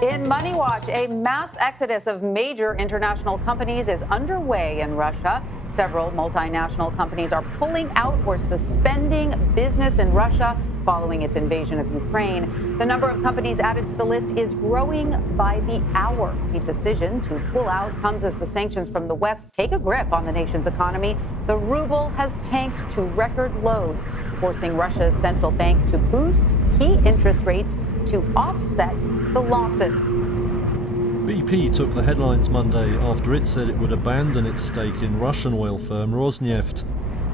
In Money Watch, a mass exodus of major international companies is underway in Russia. Several multinational companies are pulling out or suspending business in Russia following its invasion of Ukraine. The number of companies added to the list is growing by the hour. The decision to pull out comes as the sanctions from the West take a grip on the nation's economy. The ruble has tanked to record lows, forcing Russia's central bank to boost key interest rates to offset the losses. BP took the headlines Monday after it said it would abandon its stake in Russian oil firm Rosneft.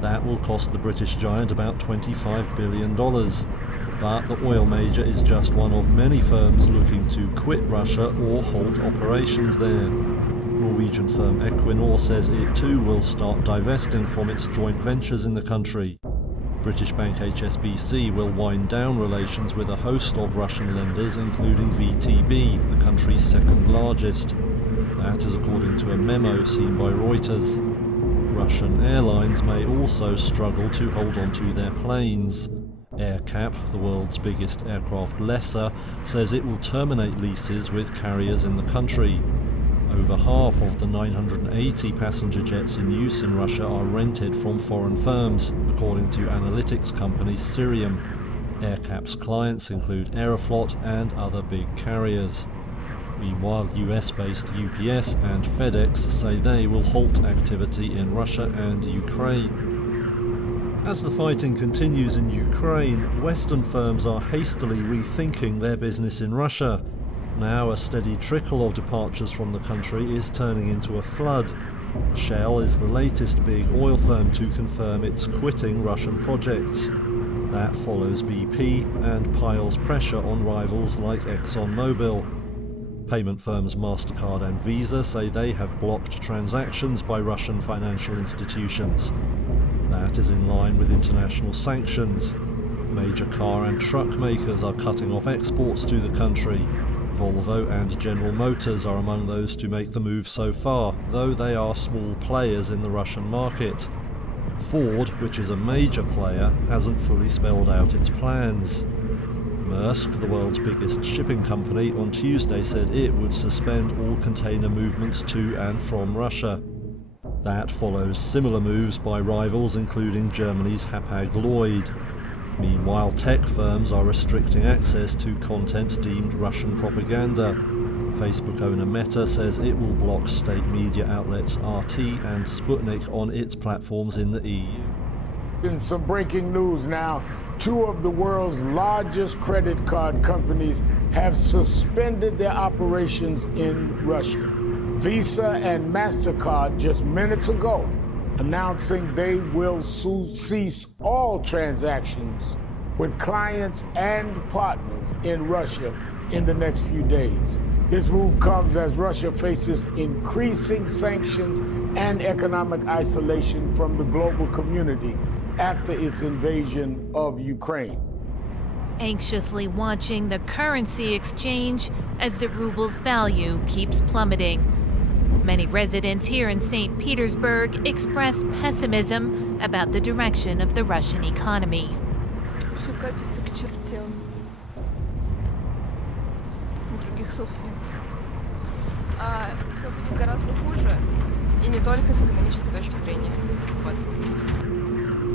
That will cost the British giant about $25 billion. But the oil major is just one of many firms looking to quit Russia or halt operations there. Norwegian firm Equinor says it too will start divesting from its joint ventures in the country. British bank HSBC will wind down relations with a host of Russian lenders, including VTB, the country's second largest. That is according to a memo seen by Reuters. Russian airlines may also struggle to hold on to their planes. AerCap, the world's biggest aircraft lessor, says it will terminate leases with carriers in the country. Over half of the 980 passenger jets in use in Russia are rented from foreign firms, according to analytics company Cirium. AerCap's clients include Aeroflot and other big carriers. Meanwhile, US-based UPS and FedEx say they will halt activity in Russia and Ukraine. As the fighting continues in Ukraine, Western firms are hastily rethinking their business in Russia. Now a steady trickle of departures from the country is turning into a flood. Shell is the latest big oil firm to confirm it's quitting Russian projects. That follows BP and piles pressure on rivals like ExxonMobil. Payment firms MasterCard and Visa say they have blocked transactions by Russian financial institutions. That is in line with international sanctions. Major car and truck makers are cutting off exports to the country. Volvo and General Motors are among those to make the move so far, though they are small players in the Russian market. Ford, which is a major player, hasn't fully spelled out its plans. Maersk, the world's biggest shipping company, on Tuesday said it would suspend all container movements to and from Russia. That follows similar moves by rivals including Germany's Hapag-Lloyd. Meanwhile, tech firms are restricting access to content deemed Russian propaganda. Facebook owner Meta says it will block state media outlets RT and Sputnik on its platforms in the EU. In some breaking news now, two of the world's largest credit card companies have suspended their operations in Russia. Visa and MasterCard just minutes ago announcing they will cease all transactions with clients and partners in Russia in the next few days. This move comes as Russia faces increasing sanctions and economic isolation from the global community after its invasion of Ukraine. Anxiously watching the currency exchange as the ruble's value keeps plummeting. Many residents here in St. Petersburg express pessimism about the direction of the Russian economy. Все катится к чертям. Других слов нет. Все будет гораздо хуже, и не только с экономической точки зрения.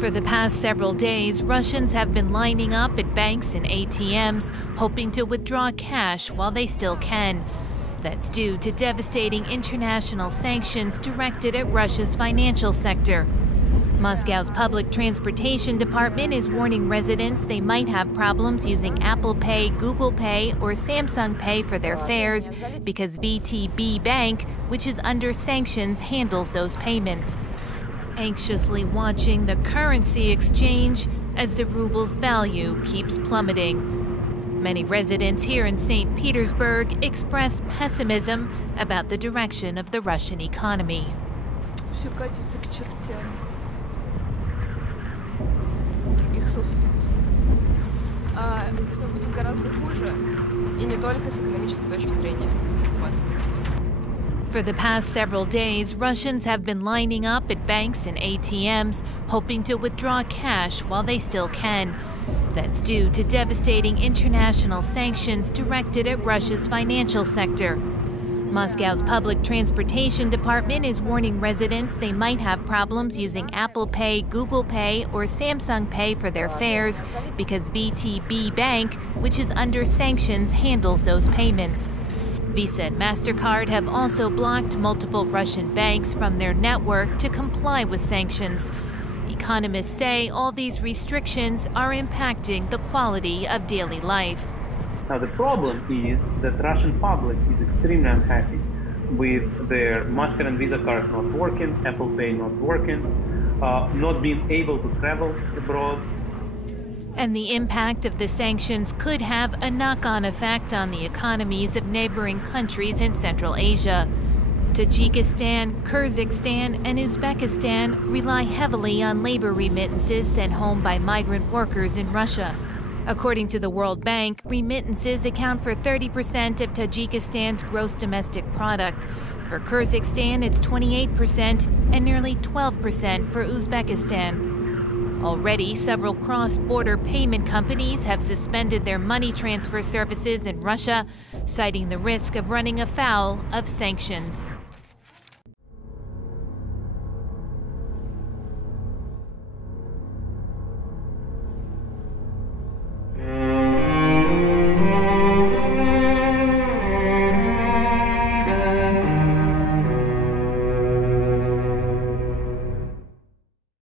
For the past several days, Russians have been lining up at banks and ATMs, hoping to withdraw cash while they still can. That's due to devastating international sanctions directed at Russia's financial sector. Moscow's public transportation department is warning residents they might have problems using Apple Pay, Google Pay, or Samsung Pay for their fares because VTB Bank, which is under sanctions, handles those payments. anxiously watching the currency exchange as the ruble's value keeps plummeting. Many residents here in St. Petersburg expressed pessimism about the direction of the Russian economy. Все катится к чертям. Других слов нет. Все будет гораздо хуже, и не только с экономической точки зрения. Вот. For the past several days, Russians have been lining up at banks and ATMs, hoping to withdraw cash while they still can. That's due to devastating international sanctions directed at Russia's financial sector. Moscow's public transportation department is warning residents they might have problems using Apple Pay, Google Pay, or Samsung Pay for their fares because VTB Bank, which is under sanctions, handles those payments. Visa and MasterCard have also blocked multiple Russian banks from their network to comply with sanctions. Economists say all these restrictions are impacting the quality of daily life. Now the problem is that Russian public is extremely unhappy with their Master and Visa card not working, Apple Pay not working, not being able to travel abroad. And the impact of the sanctions could have a knock-on effect on the economies of neighboring countries in Central Asia. Tajikistan, Kyrgyzstan, and Uzbekistan rely heavily on labor remittances sent home by migrant workers in Russia. According to the World Bank, remittances account for 30% of Tajikistan's gross domestic product. For Kyrgyzstan, it's 28% and nearly 12% for Uzbekistan. Already, several cross-border payment companies have suspended their money transfer services in Russia, citing the risk of running afoul of sanctions.